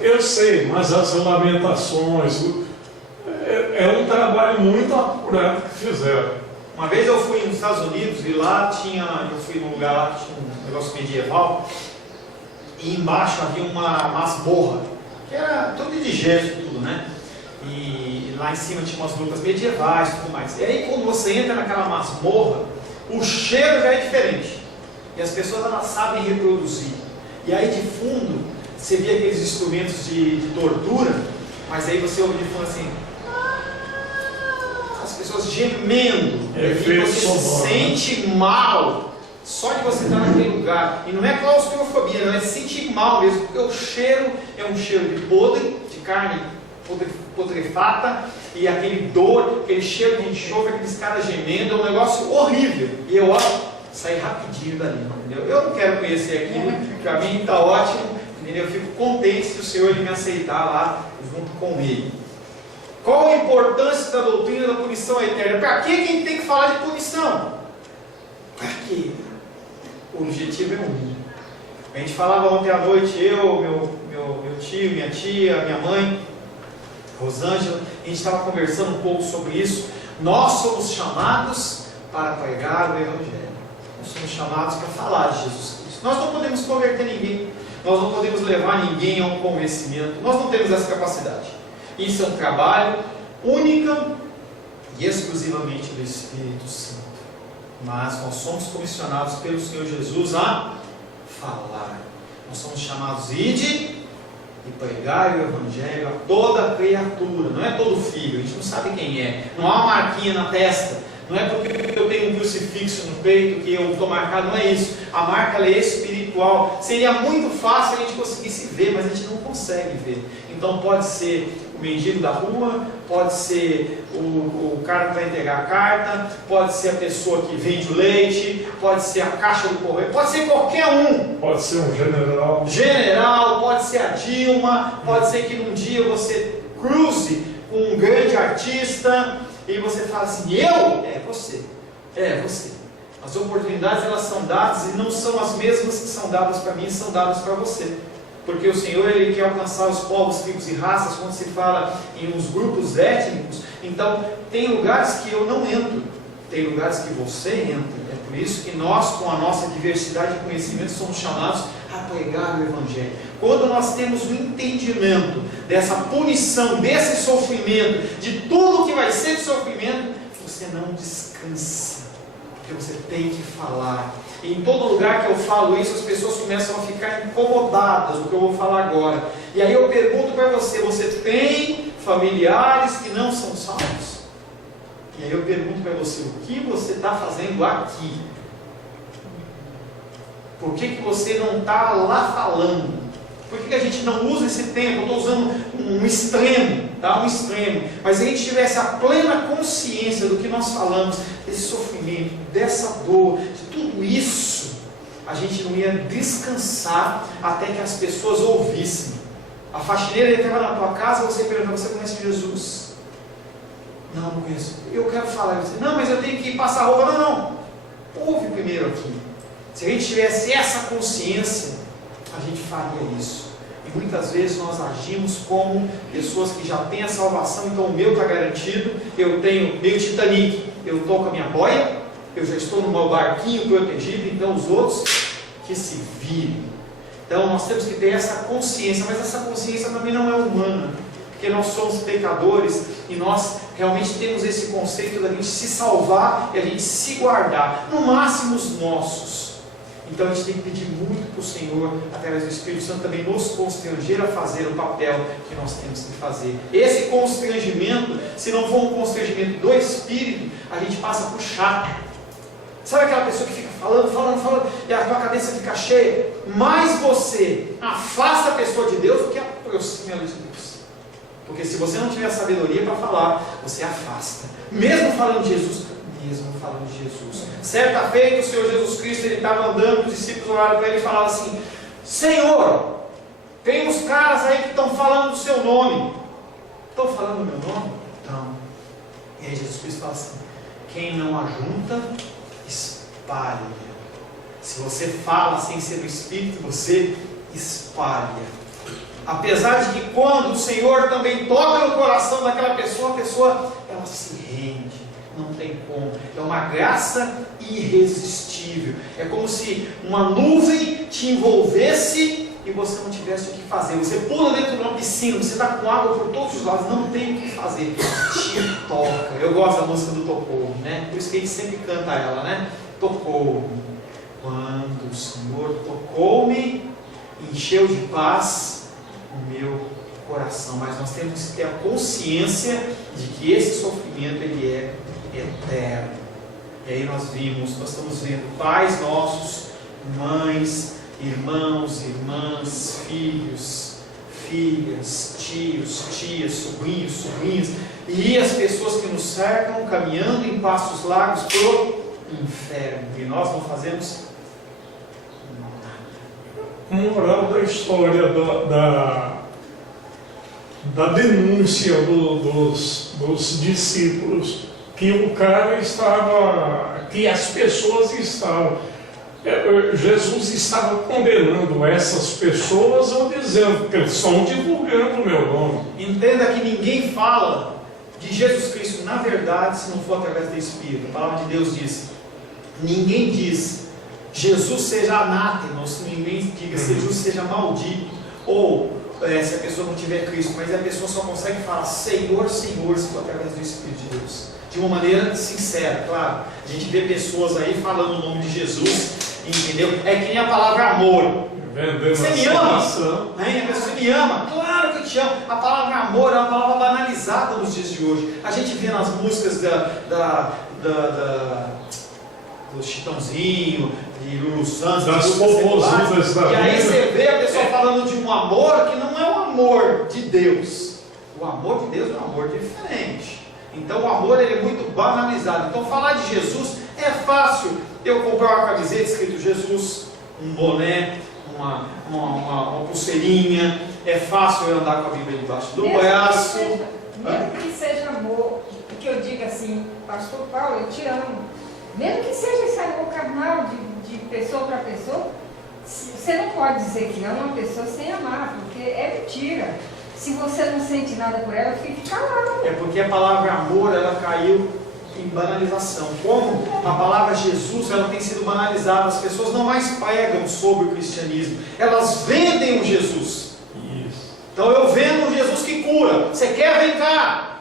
Eu sei, mas as lamentações, é um trabalho muito apurado que fizeram. Uma vez eu fui nos Estados Unidos e lá eu fui num lugar lá que tinha um negócio medieval, e embaixo havia uma masmorra, que era tudo de gesso, tudo, né? e lá em cima tinha umas lutas medievais e tudo mais. E aí quando você entra naquela masmorra, o cheiro já é diferente. E as pessoas elas sabem reproduzir. E aí de fundo, você via aqueles instrumentos de tortura, mas aí você ouve de fundo assim, as pessoas gemendo, e você se sente mal só de você estar naquele lugar. E não é claustrofobia, não é se sentir mal mesmo, porque o cheiro é um cheiro de podre, de carne putrefata, e aquele dor, aquele cheiro de enxofre, aqueles caras gemendo, é um negócio horrível. E eu saí rapidinho dali, entendeu? Eu não quero conhecer aquilo, para mim está ótimo, entendeu? Eu fico contente se o Senhor me aceitar lá junto com Ele. Qual a importância da doutrina da punição eterna? Para que quem tem que falar de punição? Para quê? O objetivo é um. A gente falava ontem à noite, eu, meu tio, minha tia, minha mãe, Rosângela, a gente estava conversando um pouco sobre isso. Nós somos chamados para pregar o Evangelho. Nós somos chamados para falar de Jesus Cristo. Nós não podemos converter ninguém. Nós não podemos levar ninguém ao convencimento. Nós não temos essa capacidade. Isso é um trabalho única e exclusivamente do Espírito Santo. Mas nós somos comissionados pelo Senhor Jesus a falar. Nós somos chamados ide e pregar o Evangelho a toda criatura. Não é todo filho, a gente não sabe quem é. Não há uma marquinha na testa. Não é porque eu tenho um crucifixo no peito que eu estou marcado, não é isso. A marca é espiritual. Seria muito fácil a gente conseguisse ver, mas a gente não consegue ver. Então pode ser o mendigo da rua, pode ser o cara que vai entregar a carta, pode ser a pessoa que vende o leite, pode ser a caixa do correio, pode ser qualquer um. Pode ser um general. General, pode ser a Dilma, pode ser que num dia você cruze com um grande artista e você fala assim, eu? É você. É você. As oportunidades elas são dadas e não são as mesmas que são dadas para mim, são dadas para você. Porque o Senhor ele quer alcançar os povos, tribos e raças, quando se fala em uns grupos étnicos. Então, tem lugares que eu não entro, tem lugares que você entra. É por isso que nós, com a nossa diversidade de conhecimento, somos chamados a pregar o Evangelho. Quando nós temos o entendimento dessa punição, desse sofrimento, de tudo que vai ser de sofrimento, você não descansa, porque você tem que falar. E em todo lugar que eu falo isso, as pessoas começam a ficar incomodadas do que eu vou falar agora. E aí eu pergunto para você, você tem familiares que não são salvos? E aí eu pergunto para você, o que você está fazendo aqui? Por que você não está lá falando? Por que a gente não usa esse tempo? Eu estou usando um extremo, tá? Um extremo. Mas se a gente tivesse a plena consciência do que nós falamos, desse sofrimento, dessa dor, de tudo isso, a gente não ia descansar até que as pessoas ouvissem. A faxineira entrava na tua casa, você pergunta, você conhece Jesus? Não, não conheço. Eu quero falar. Você, não, mas eu tenho que passar roupa. Não. Ouve primeiro aqui. Se a gente tivesse essa consciência, a gente faria isso. E muitas vezes nós agimos como pessoas que já têm a salvação, então o meu está garantido, eu tenho meio Titanic, eu estou com a minha boia, eu já estou no meu barquinho protegido, então os outros que se virem. Então nós temos que ter essa consciência, mas essa consciência também não é humana, porque nós somos pecadores e nós realmente temos esse conceito da gente se salvar e a gente se guardar, no máximo os nossos. Então a gente tem que pedir muito para o Senhor, através do Espírito Santo, também nos constranger a fazer o papel que nós temos que fazer. Esse constrangimento, se não for um constrangimento do Espírito, a gente passa por chato. Sabe aquela pessoa que fica falando, e a tua cabeça fica cheia? Mais você afasta a pessoa de Deus do que aproxima ela de Deus. Porque se você não tiver sabedoria para falar, você afasta. Mesmo falando de Jesus, Certa feita, o Senhor Jesus Cristo, ele estava andando, os discípulos olharam para ele e falavam assim, Senhor, tem uns caras aí que estão falando do seu nome. Estão falando do meu nome? Então, e aí Jesus Cristo fala assim, quem não ajunta, espalha. Se você fala sem ser do Espírito, você espalha. Apesar de que quando o Senhor também toca no coração daquela pessoa, a pessoa ela se rende. Não tem como. É uma graça irresistível. É como se uma nuvem te envolvesse e você não tivesse o que fazer. Você pula dentro de uma piscina, você está com água por todos os lados, não tem o que fazer. Te toca. Eu gosto da música do Tocou, né? Por isso que a gente sempre canta ela, né? Tocou-me. Quando o Senhor tocou-me, encheu de paz o meu coração. Mas nós temos que ter a consciência de que esse sofrimento ele é eterno. E aí nós estamos vendo pais nossos, mães, irmãos, irmãs, filhos, filhas, tios, tias, sobrinhos, sobrinhas, e as pessoas que nos cercam caminhando em passos largos pro inferno. E nós não fazemos nada. Moral da história da denúncia dos discípulos, que o cara estava, que as pessoas estavam, Jesus estava condenando essas pessoas ou dizendo que eles estão divulgando o meu nome. Entenda que ninguém fala de Jesus Cristo na verdade se não for através do Espírito. A palavra de Deus diz, ninguém diz Jesus seja anátema, ou se ninguém diga Jesus seja maldito, ou se a pessoa não tiver Cristo, mas a pessoa só consegue falar Senhor, Senhor, se for através do Espírito de Deus, de uma maneira sincera. Claro, a gente vê pessoas aí falando o nome de Jesus, entendeu? É que nem a palavra amor. Você me ama? Né? A pessoa me ama? Claro que eu te amo. A palavra amor é uma palavra banalizada nos dias de hoje. A gente vê nas músicas do Chitãozinho, de Lulu Santos, das popozudas da vida. E aí você vê a pessoa falando de um amor que não é o amor de Deus. O amor de Deus é um amor diferente. Então o amor ele é muito banalizado. Então falar de Jesus é fácil. Eu comprar uma camiseta escrito Jesus, um boné, uma pulseirinha. É fácil eu andar com a Bíblia debaixo do braço. Mesmo que seja amor, que eu diga assim, Pastor Paulo, eu te amo. Mesmo que seja esse amor carnal de pessoa para pessoa, você não pode dizer que ama uma pessoa sem amar, porque é mentira. Se você não sente nada por ela, fique calado. É porque a palavra amor, ela caiu em banalização. Como a palavra Jesus, ela tem sido banalizada. As pessoas não mais pregam sobre o cristianismo. Elas vendem o Jesus. Isso. Então eu vendo um Jesus que cura. Você quer? Vem cá.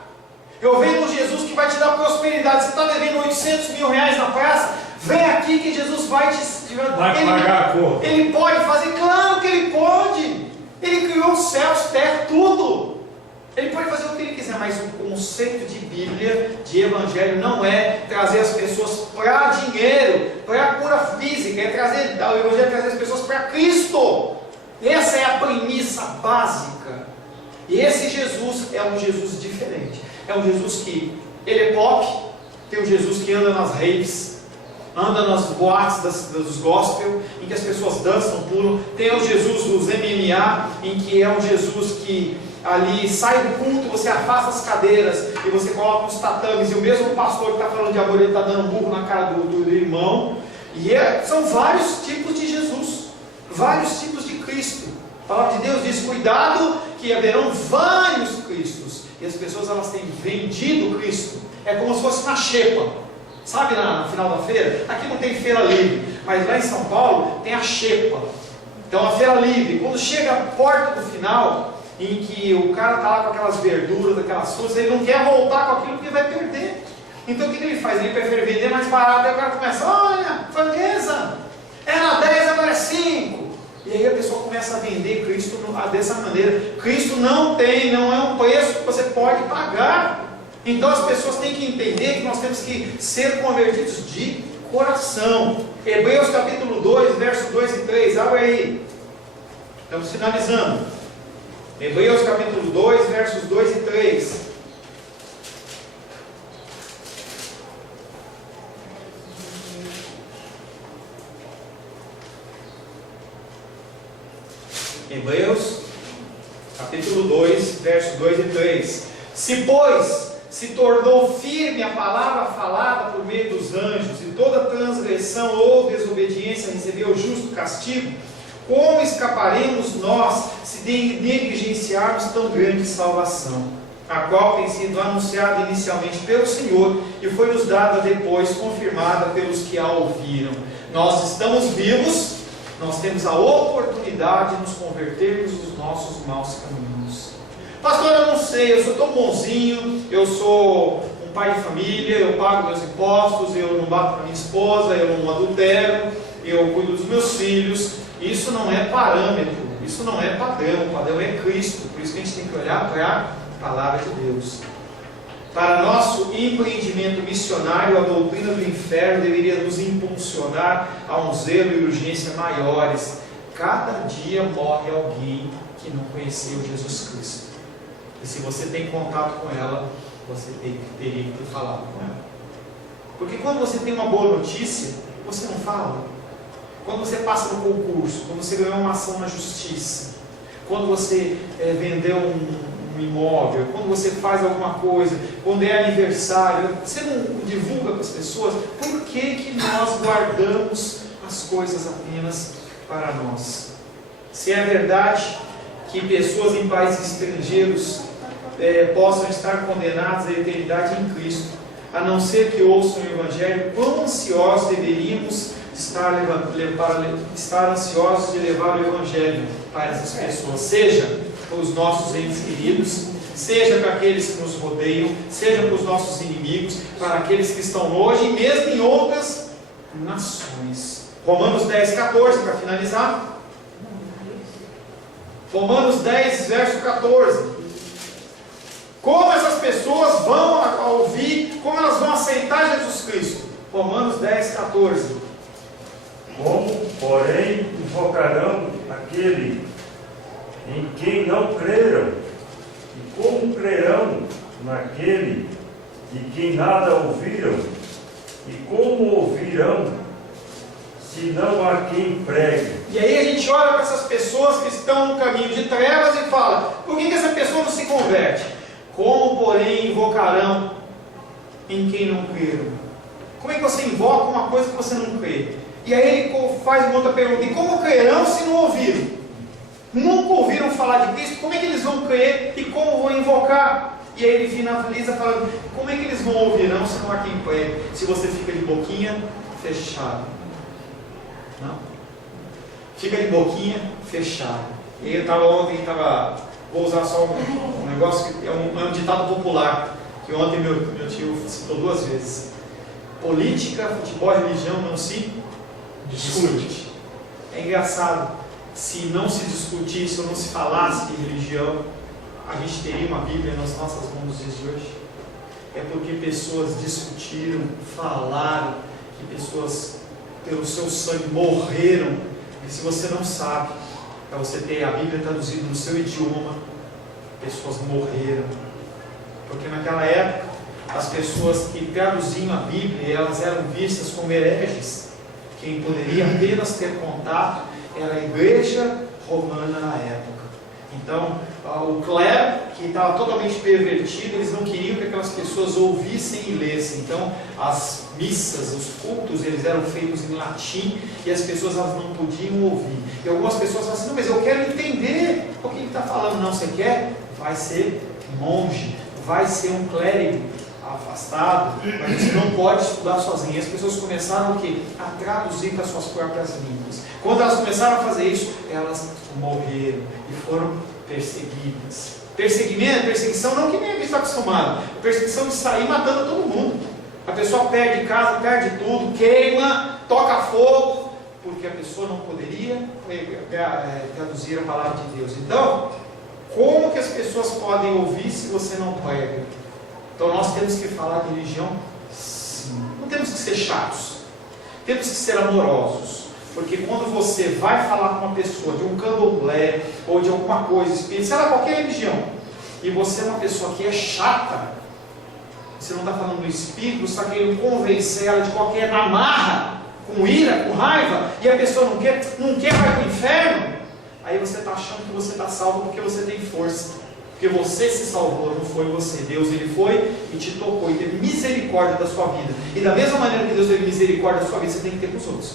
Eu vendo um Jesus que vai te dar prosperidade. Você está devendo 800 mil reais na praça? Vem aqui que Jesus vai te pagar a conta. Ele pode fazer? Claro que ele pode. Ele criou os céus, terra, tudo. Ele pode fazer o que ele quiser, mas o conceito de Bíblia, de Evangelho, não é trazer as pessoas para dinheiro, para cura física, é trazer, o Evangelho é trazer as pessoas para Cristo. Essa é a premissa básica. E esse Jesus é um Jesus diferente. É um Jesus que, ele é pop, tem um Jesus que anda nas raves, anda nas boates dos gospel, em que as pessoas dançam, pulam. Tem o Jesus dos MMA, em que é um Jesus que ali sai do culto, você afasta as cadeiras e você coloca os tatames, e o mesmo pastor que está falando de amor, ele está dando um burro na cara do irmão. E são vários tipos de Jesus, vários tipos de Cristo. A palavra de Deus diz, cuidado que haverão vários Cristos, e as pessoas elas têm vendido Cristo. É como se fosse uma xepa, sabe, na final da feira? Aqui não tem feira livre, mas lá em São Paulo tem a xepa. Então a feira livre, quando chega a porta do final, em que o cara está lá com aquelas verduras, aquelas frutas, ele não quer voltar com aquilo porque vai perder. Então o que ele faz? Ele prefere vender mais barato. Aí o cara começa, olha, franqueza, era 10, agora é 5. E aí a pessoa começa a vender Cristo dessa maneira. Cristo não é um preço que você pode pagar. Então as pessoas têm que entender que nós temos que ser convertidos de coração. Hebreus capítulo 2, versos 2 e 3, abre aí. Estamos finalizando. Hebreus capítulo 2, versos 2 e 3. Hebreus capítulo 2, versos 2 e 3. Se, pois, se tornou firme a palavra falada por meio dos anjos, e toda transgressão ou desobediência recebeu justo castigo, como escaparemos nós se negligenciarmos tão grande salvação, a qual tem sido anunciada inicialmente pelo Senhor e foi nos dada depois confirmada pelos que a ouviram? Nós estamos vivos nós temos a oportunidade de nos convertermos dos nossos maus caminhos. Pastor, eu não sei, eu sou tão bonzinho, eu sou um pai de família, eu pago meus impostos, eu não bato para minha esposa, eu não adultero, eu cuido dos meus filhos. Isso não é parâmetro, isso não é padrão, o padrão é Cristo. Por isso que a gente tem que olhar para a palavra de Deus. Para nosso empreendimento missionário, a doutrina do inferno deveria nos impulsionar a um zelo e urgência maiores. Cada dia morre alguém que não conheceu Jesus Cristo. E se você tem contato com ela, você teria que ter falado com ela. Porque quando você tem uma boa notícia, você não fala. Quando você passa no concurso, quando você ganhou uma ação na justiça, quando você vendeu um imóvel, quando você faz alguma coisa, quando é aniversário, você não divulga para as pessoas. Por que nós guardamos as coisas apenas para nós? Se é verdade que pessoas em países estrangeiros possam estar condenadas à eternidade em Cristo, a não ser que ouçam o Evangelho, quão ansiosos deveríamos estar ansiosos de levar o Evangelho para essas pessoas, seja para os nossos entes queridos, seja para aqueles que nos rodeiam, seja para os nossos inimigos, para aqueles que estão longe e mesmo em outras nações. Romanos 10, 14, para finalizar. Romanos 10, verso 14. Como essas pessoas vão ouvir, como elas vão aceitar Jesus Cristo? Romanos 10, 14. Como, porém, invocarão aquele em quem não creram? E como crerão naquele de quem nada ouviram? E como ouvirão, se não há quem pregue? E aí a gente olha para essas pessoas que estão no caminho de trevas e fala: por que essa pessoa não se converte? Como, porém, invocarão em quem não creram? Como é que você invoca uma coisa que você não crê? E aí ele faz uma outra pergunta: e como crerão se não ouviram? Nunca ouviram falar de Cristo? Como é que eles vão crer e como vão invocar? E aí ele finaliza falando: como é que eles vão ouvir se não há quem pregue? Se você fica de boquinha fechada. Não? Fica de boquinha fechada. E eu estava ontem, vou usar só um negócio que é um ditado popular, que ontem meu tio citou 2 vezes. Política, futebol e religião não se discute. É engraçado. Se não se discutisse ou não se falasse de religião, a gente teria uma Bíblia nas nossas mãos nos dias de hoje. É porque pessoas discutiram, falaram, que pessoas pelo seu sangue morreram. E se você não sabe, para você ter a Bíblia traduzida no seu idioma, pessoas morreram. Porque naquela época, as pessoas que traduziam a Bíblia, elas eram vistas como hereges. Quem poderia apenas ter contato era a igreja romana na época. Então, o clero, que estava totalmente pervertido, eles não queriam que aquelas pessoas ouvissem e lessem. Então, as missas, os cultos, eles eram feitos em latim e as pessoas elas não podiam ouvir. E algumas pessoas falam assim: não, mas eu quero entender o que ele está falando. Não, você quer? Vai ser monge, vai ser um clérigo afastado, mas você não pode estudar sozinho. E as pessoas começaram o quê? A traduzir para suas próprias línguas. Quando elas começaram a fazer isso, elas morreram e foram perseguidas. Perseguição não que nem a gente está acostumado. Perseguição de sair matando todo mundo. A pessoa perde casa, perde tudo, queima, toca fogo, porque a pessoa não poderia traduzir a palavra de Deus. Então, como que as pessoas podem ouvir se você não prega? Então nós temos que falar de religião, sim. Não temos que ser chatos, temos que ser amorosos. Porque quando você vai falar com uma pessoa de um candomblé ou de alguma coisa espírita, sei lá, qualquer religião, e você é uma pessoa que é chata, você não está falando do espírito, você está querendo convencer ela de qualquer amarra, com ira, com raiva, e a pessoa não quer vai para o inferno, aí você está achando que você está salvo porque você tem força. Porque você se salvou, não foi você. Deus ele foi e te tocou e teve misericórdia da sua vida. E da mesma maneira que Deus teve misericórdia da sua vida, você tem que ter com os outros.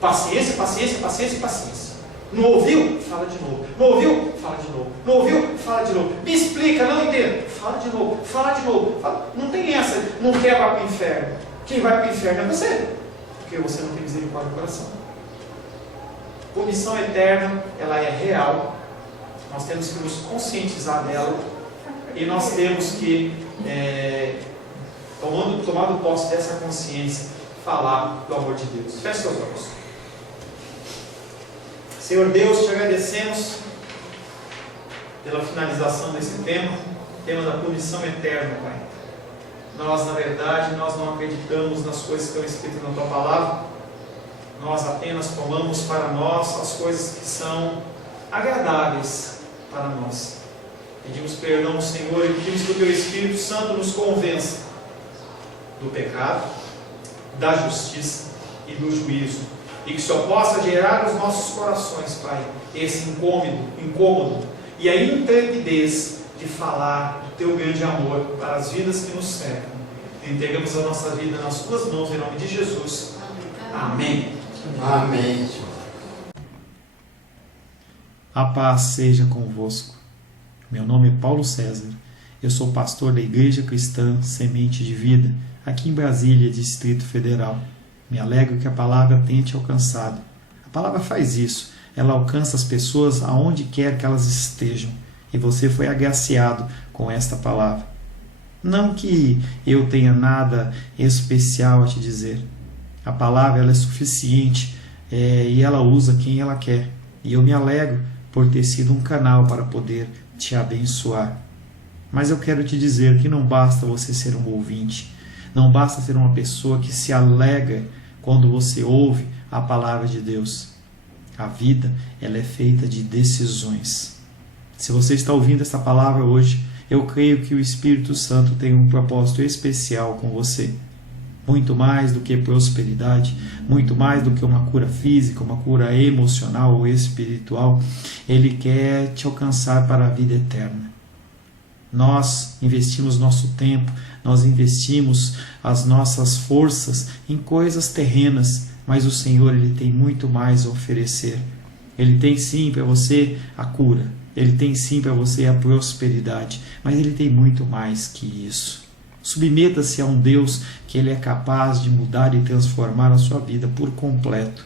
Paciência, paciência, paciência e paciência. Não ouviu? Fala de novo. Não ouviu? Fala de novo. Não ouviu? Fala de novo. Me explica, não entendo. Fala de novo. Fala de novo. Fala. Não tem essa. Não quer para o inferno. Quem vai para o inferno é você. Porque você não tem misericórdia no coração. punição eterna, ela é real. Nós temos que nos conscientizar dela e nós temos que, tomando posse dessa consciência, falar do amor de Deus. Feche seus olhos. Senhor Deus, te agradecemos pela finalização desse tema da punição eterna, Pai. Nós, na verdade, nós não acreditamos nas coisas que estão escritas na Tua Palavra. Nós apenas tomamos para nós as coisas que são agradáveis para nós. Pedimos perdão, Senhor, e pedimos que o Teu Espírito Santo nos convença do pecado, da justiça e do juízo. E que o Senhor possa gerar nos nossos corações, Pai, esse incômodo e a intrepidez de falar do Teu grande amor para as vidas que nos cercam. Entregamos a nossa vida nas Tuas mãos, em nome de Jesus. Amém. Amém. A paz seja convosco. Meu nome é Paulo César. Eu sou pastor da Igreja Cristã Semente de Vida, aqui em Brasília, Distrito Federal. Me alegro que a palavra tenha te alcançado. A palavra faz isso. Ela alcança as pessoas aonde quer que elas estejam. E você foi agraciado com esta palavra. Não que eu tenha nada especial a te dizer. A palavra ela é suficiente e ela usa quem ela quer. E eu me alegro por ter sido um canal para poder te abençoar. Mas eu quero te dizer que não basta você ser um ouvinte. Não basta ser uma pessoa que se alegra quando você ouve a palavra de Deus. A vida ela é feita de decisões. Se você está ouvindo esta palavra hoje, eu creio que o Espírito Santo tem um propósito especial com você. Muito mais do que prosperidade, muito mais do que uma cura física, uma cura emocional ou espiritual, Ele quer te alcançar para a vida eterna. Nós investimos nosso tempo, nós investimos as nossas forças em coisas terrenas, mas o Senhor Ele tem muito mais a oferecer. Ele tem sim para você a cura, Ele tem sim para você a prosperidade, mas Ele tem muito mais que isso. Submeta-se a um Deus que Ele é capaz de mudar e transformar a sua vida por completo.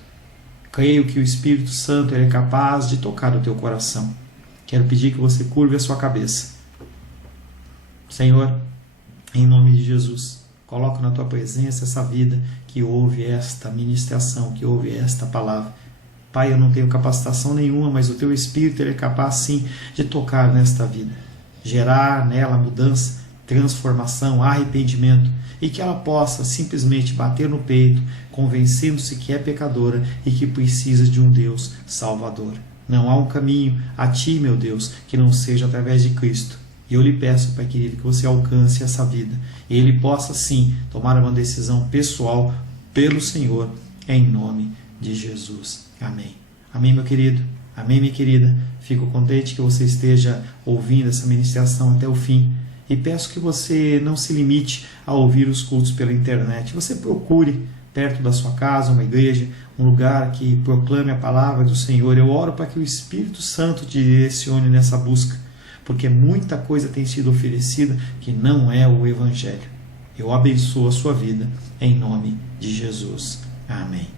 Creio que o Espírito Santo Ele é capaz de tocar o teu coração. Quero pedir que você curve a sua cabeça. Senhor, em nome de Jesus, coloco na Tua presença essa vida que ouve esta ministração, que ouve esta palavra. Pai, eu não tenho capacitação nenhuma, mas o Teu Espírito Ele é capaz sim de tocar nesta vida, gerar nela mudança, transformação, arrependimento, e que ela possa simplesmente bater no peito, convencendo-se que é pecadora e que precisa de um Deus salvador. Não há um caminho a Ti, meu Deus, que não seja através de Cristo. E eu lhe peço, Pai querido, que você alcance essa vida e ele possa sim tomar uma decisão pessoal pelo Senhor, em nome de Jesus. Amém. Amém, meu querido. Amém, minha querida. Fico contente que você esteja ouvindo essa ministração até o fim. E peço que você não se limite a ouvir os cultos pela internet. Você procure perto da sua casa uma igreja, um lugar que proclame a palavra do Senhor. Eu oro para que o Espírito Santo te direcione nessa busca, porque muita coisa tem sido oferecida que não é o Evangelho. Eu abençoo a sua vida em nome de Jesus. Amém.